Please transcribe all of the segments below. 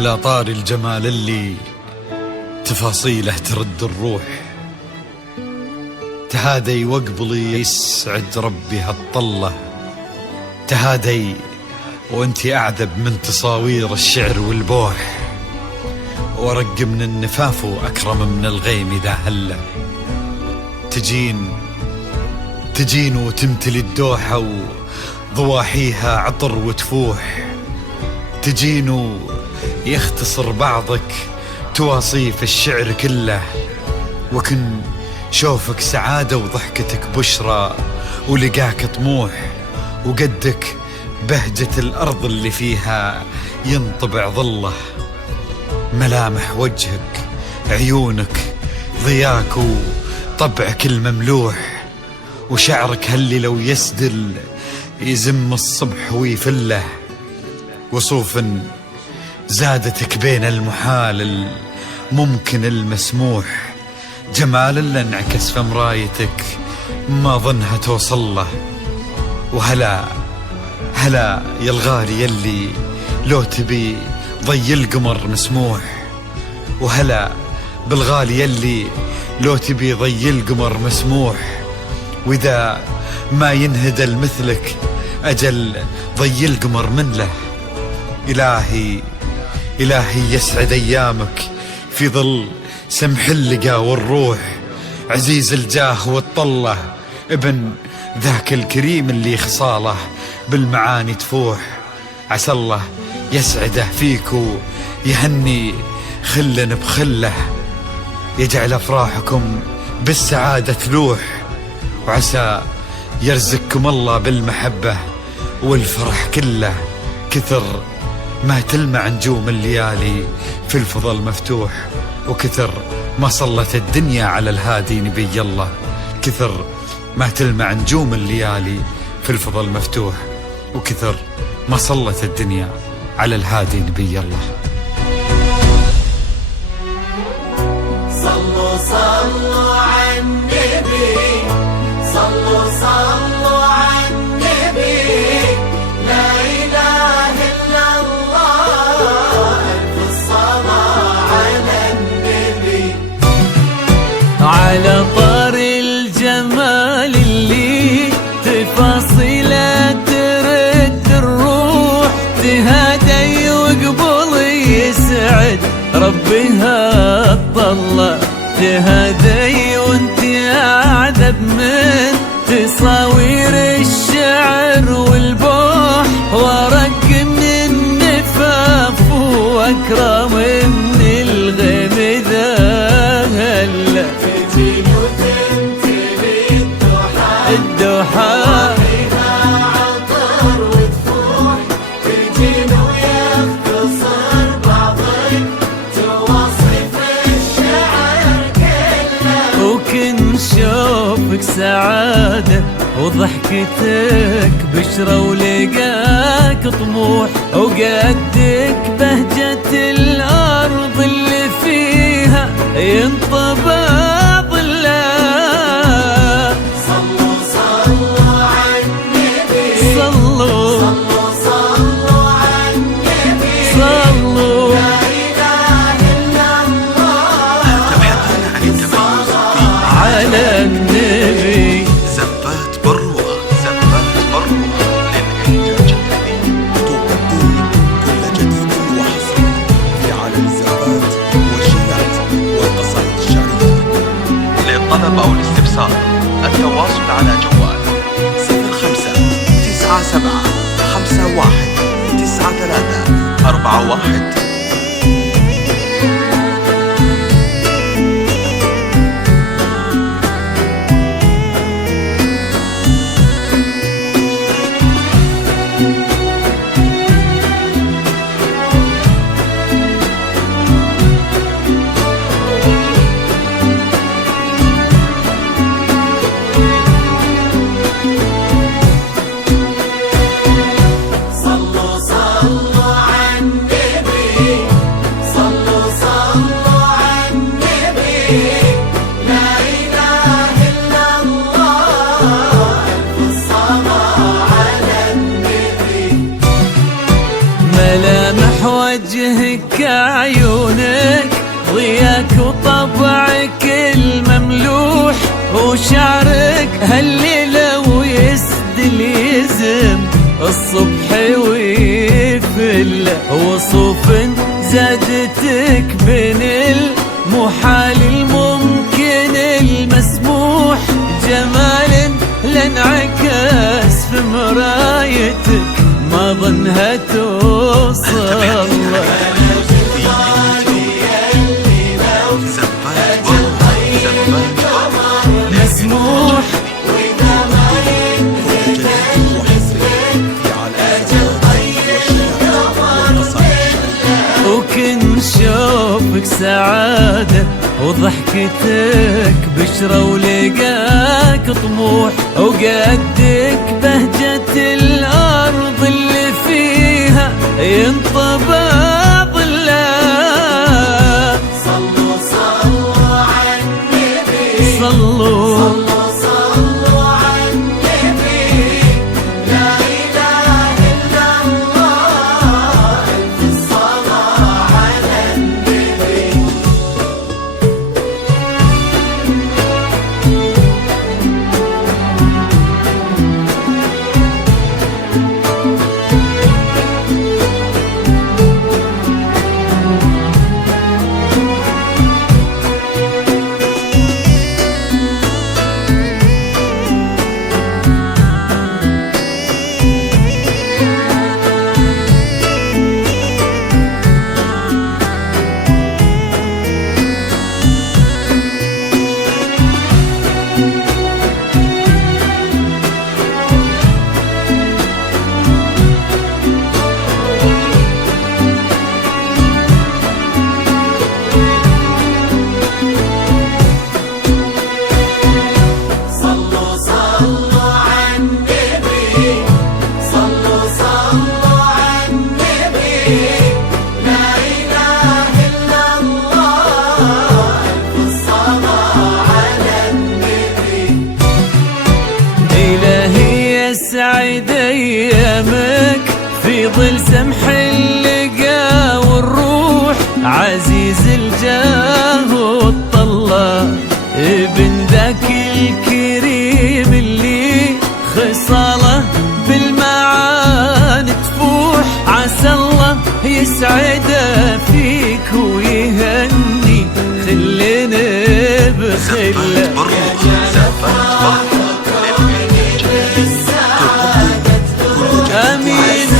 على طار الجمال اللي تفاصيله ترد الروح، تهادي وقبلي يسعد ربي هالطلة، تهادي وانتي أعذب من تصاوير الشعر والبوح، ورق من النفاف وأكرم من الغيم ذا هلة. تجين وتمتلي الدوحة وضواحيها عطر وتفوح، تجين يختصر بعضك تواصيف الشعر كله، وكن شوفك سعادة وضحكتك بشرى ولقاك طموح، وقدك بهجة الأرض اللي فيها ينطبع ظله، ملامح وجهك عيونك ضياك وطبعك المملوح، وشعرك هاللي لو يسدل يزم الصبح ويفله، وصوف زادتك بين المحال الممكن المسموح، جمال اللي انعكس في مرايتك ما ظنها توصل له. وهلا يا الغالي يلي لو تبي ضي القمر مسموح، وهلا بالغالي يلي لو تبي ضي القمر مسموح، وإذا ما ينهدل مثلك أجل ضي القمر من له. إلهي يسعد أيامك في ظل سمح اللقى والروح، عزيز الجاه والطلة ابن ذاك الكريم اللي خصاله بالمعاني تفوح، عسى الله يسعده فيك ويهني خلا بخله، يجعل أفراحكم بالسعادة تلوح، وعسى يرزقكم الله بالمحبة والفرح كله، كثر ما تلمع نجوم الليالي في الفضل مفتوح، وكثر ما صلت الدنيا على الهادي نبي الله، كثر ما تلمع نجوم الليالي في الفضل مفتوح، وكثر ما صلت الدنيا على الهادي نبي الله. صلوا صلوا على النبي، صلوا على النبي، لا إله إلا الله، ألف الصلاة على النبي. على طار الجمال اللي تفاصيله ترد الروح، تهادي وقبل يسعد ربها الطلة، تهادي وانت أعذب من تصاوير الشعر والبوح، ورق من النفاف وأكرم من الغيم ذا هلا. تجين وتمتلي الدوحة فيها عطر وتفوح، تجين ويختصر بعضك تواصف الشعر كله، وكن شوفك سعادة وضحكتك بشرى ولقاك طموح، وقدك بهجة الأرض اللي فيها ينطبع ظله. صلوا على النبي، صلوا على النبي، صلوا لا إله إلا الله، تبحثون عن التميز على النبي. زبات بروة للإنتاج الفني تقدم كل جديد وحصري في عالم الزبات والشيلات والقصائد الشعرية. للطلب أو الاستفسار التواصل على جوال 05 97 51 93 41. صلوا على النبي، لك عيونك ضياك وطبعك المملوح وشعرك هالليلة ويسدل يزم الصبح ويفل وصوف زادتك بين المحال الممكن المسموح جمال لانعكس في مرايتك ما ظنها توصل مسموح وكن شوفك سعادة وضحكتك بشرة ولقاك طموح وقدك بهجة الأرض اللي فيها ينطبع ظلها صلوا صلوا على النبي صلوا صلوا على النبي لا إله إلا الله ألف الصلاة على النبي صلوا صلوا على النبي صلوا صلوا على النبي لا إله إلا الله ألف الصلاة على النبي إلهي يسعد أيامك في ظل سمح اللقا والروح عزيز الجاه والطلة ابن ذاك الكريم اللي خصاله بالمعاني تفوح عسى الله يسعده فيك ويهني خلينا بخله آمين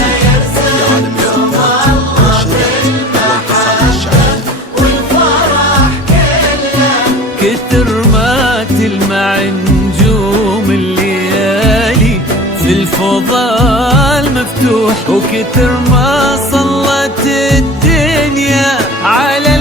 كتر ما تلمع نجوم الليالي في الفضاء مفتوح وكتر ما صلت الدنيا على